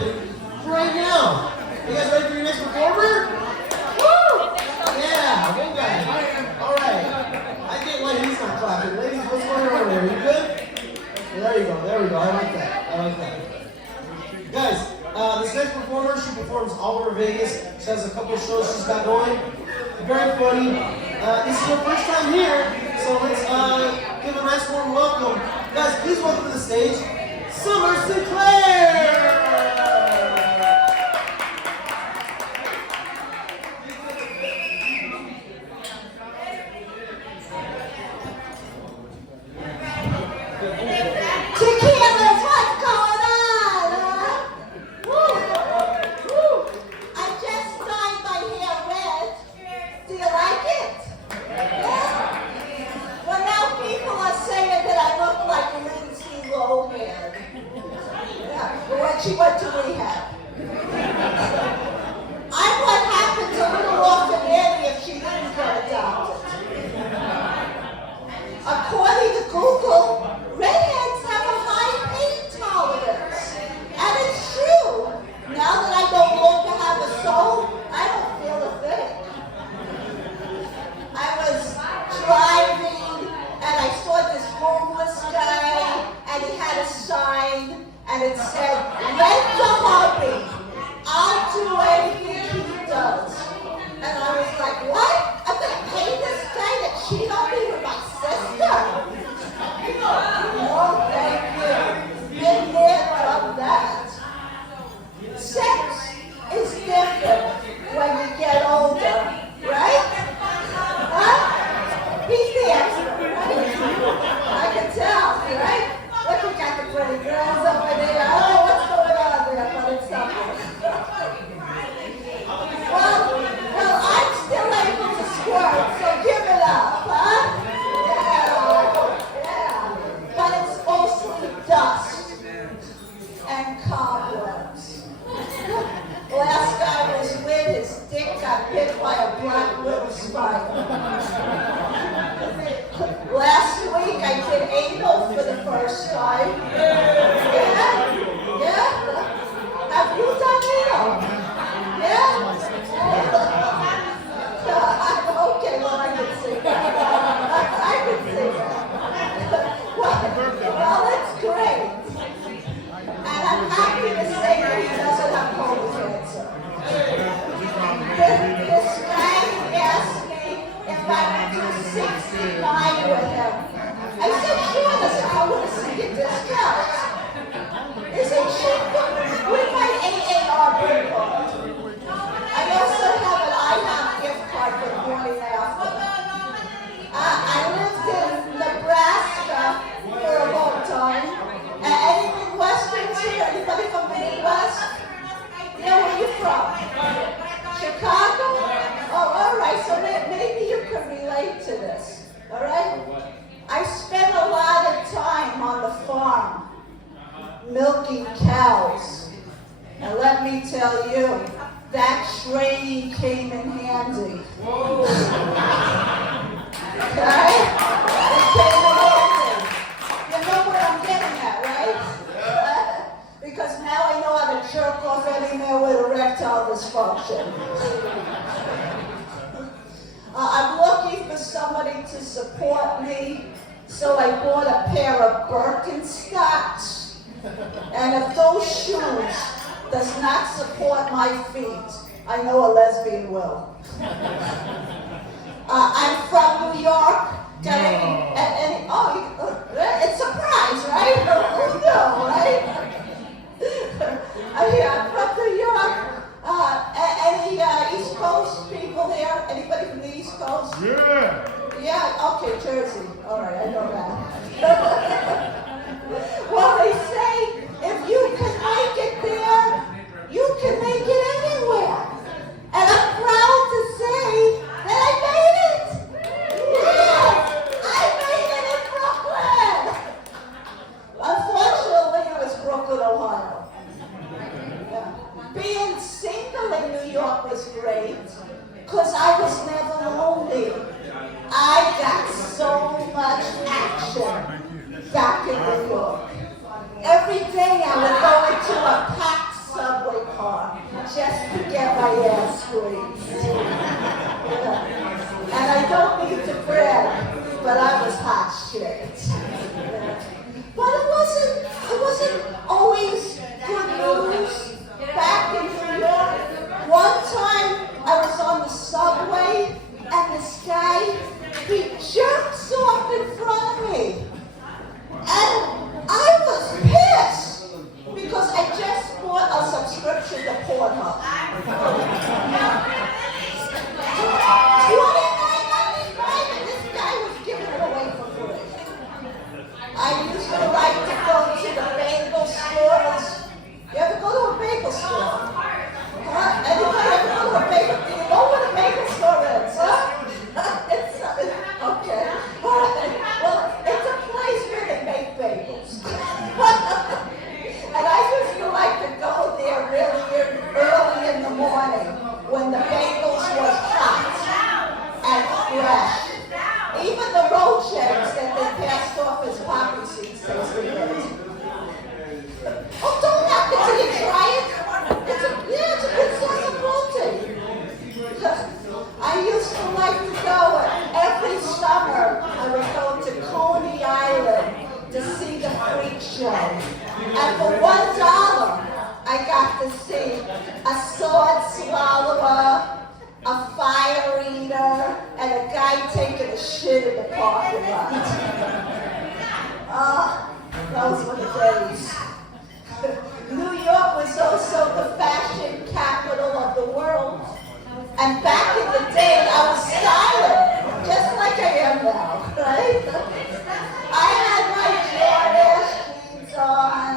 happen right now. You guys ready for your next performer? Woo! Yeah, good guy. All right. I get why he's not clapping. Ladies, what's going on there? You good? Yeah, there you go. There we go. I like that. Guys, this next performer, she performs all over Vegas. She has a couple of shows she's got going. Very funny. This is her first time here, so let's give a nice warm welcome. Guys, please welcome to the stage, Sinclair! Tequila, what's going on, huh? Woo. Woo. I just dyed my hair red. Do you like it? Yeah? Well, now people are saying that I look like Lindsay Lohan. Yeah, when she went to rehab. I'm what happened to little orphan Annie if she didn't get adopted. According to Google, redheads have a high pain tolerance. And it's true. Now that I no longer have a soul, I don't feel a thing. I was driving and I saw this homeless guy and he had a sign and it said, "Rent the hobby. I'll do anything he does." And I was like, what? I'm going to pay this guy to cheat on me with my sister? No, thank you. Been there, done that. Sex is different when you get older, right? Huh? He's the expert, right? I can tell, right? Look, we got the pretty girls over there. Oh, what's going on there? But it's something. Well, I'm still able to squirt, so give it up, huh? Yeah. But it's mostly dust and cobwebs. Last guy was with, his dick got bit by a black widow spider. Last week I did anal for the first time. Yeah? Have you done anal? Yeah? Okay, well, I can see that. I can see that. Well, it's great. And I'm happy to say that he doesn't have colon cancer. This guy asked me if I would do 69 with him. I said, sure, listen, I want to see your discounts. Is it cheaper? With my AAR gift card. I also have an IHOP gift card for the morning after. I lived in Nebraska for a long time. Any Midwesterners here? Anybody from the Midwest? Yeah, where are you from? Chicago? Oh, all right. So maybe you can relate to this. All right? I spent a lot of time on the farm milking cows. And let me tell you, that training came in handy. Okay? It came in handy. You know what I'm getting at, right? Because now I know how to jerk off any man with erectile dysfunction. I'm looking for somebody to support me, so I bought a pair of Birkenstocks. And if those shoes does not support my feet, I know a lesbian will. I'm from New York. It's a surprise, right? Who knew, right? I'm from New York. Any East Coast people here? Anybody from the East Coast? Yeah. Yeah, okay, Jersey. All right, I know that. Well, they say if you can make it there, you can make it anywhere. And I'm proud to say that I made it. Yes, I made it in Brooklyn. Unfortunately, it was Brooklyn, Ohio. Yeah. Being single in New York was great because I was never lonely. I got so much action back in New York. Every day I would go into a packed subway. subscription to Pornhub. $29.95, and this guy was giving it away for free. I used to like to go to the bagel stores. You ever go to a bagel store? Huh? Anybody ever go to a bagel? Do you know what a bagel store is? Huh? Okay. All right. Well, it's a place where they make bagels. And I used to like to go there really early in the morning when the bagels was hot and fresh. Even the roach eggs that they passed off as poppy seeds tasted good. Oh, don't knock it till you try it. It's a good source of protein. I used to like to go every summer. I would go to Coney Island to see the freak show. And for $1, I got to see a sword swallower, a fire eater, and a guy taking a shit in the parking lot. Those were the days. New York was also the fashion capital of the world. And back in the day, I was styling, just like I am now, right? I had my Jordan jeans on,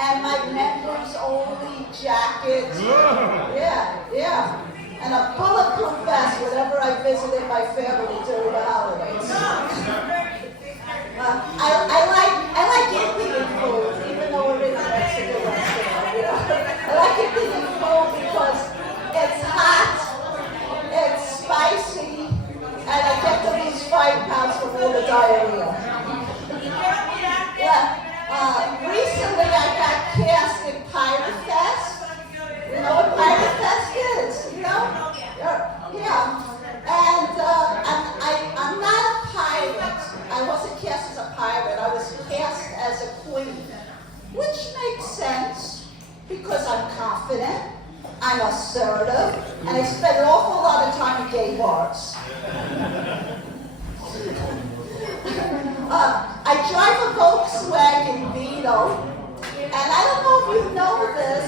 and my members only jacket. Yeah. And a bulletproof vest whenever I visited my family during the holidays. I like Indian food, even though we're in a Mexican restaurant. You know? I like Indian food because it's hot, it's spicy, and I get to lose 5 pounds from all the diarrhea. Recently I got cast in Pirate Fest. You know what Pirate Fest is, you know? Yeah. And I'm not a pirate. I wasn't cast as a pirate. I was cast as a queen, which makes sense because I'm confident, I'm assertive, and I spend an awful lot of time in gay bars. I drive a Volkswagen Beetle, and I don't know if you know this,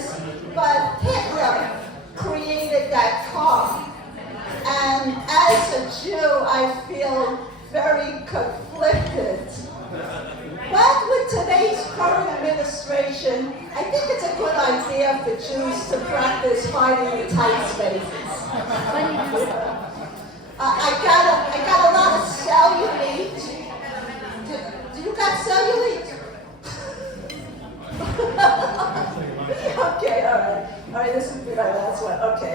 but Hitler created that car. And as a Jew, I feel very conflicted. But with today's current administration, I think it's a good idea for Jews to practice hiding in tight spaces. I got a lot of cellulite. Do you got cellulite? Okay, all right, this will be my last one. Okay.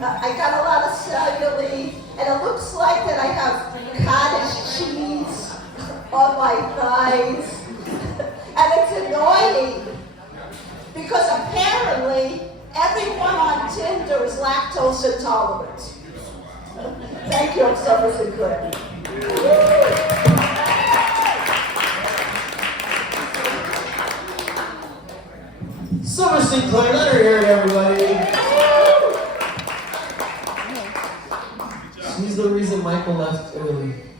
I got a lot of cellulite, and it looks like that I have cottage cheese on my thighs. And it's annoying, because apparently everyone on Tinder is lactose intolerant. Thank you, I'm Summer Sinclair. Summer Sinclair, let her hear it, everybody. She's the reason Michael left early.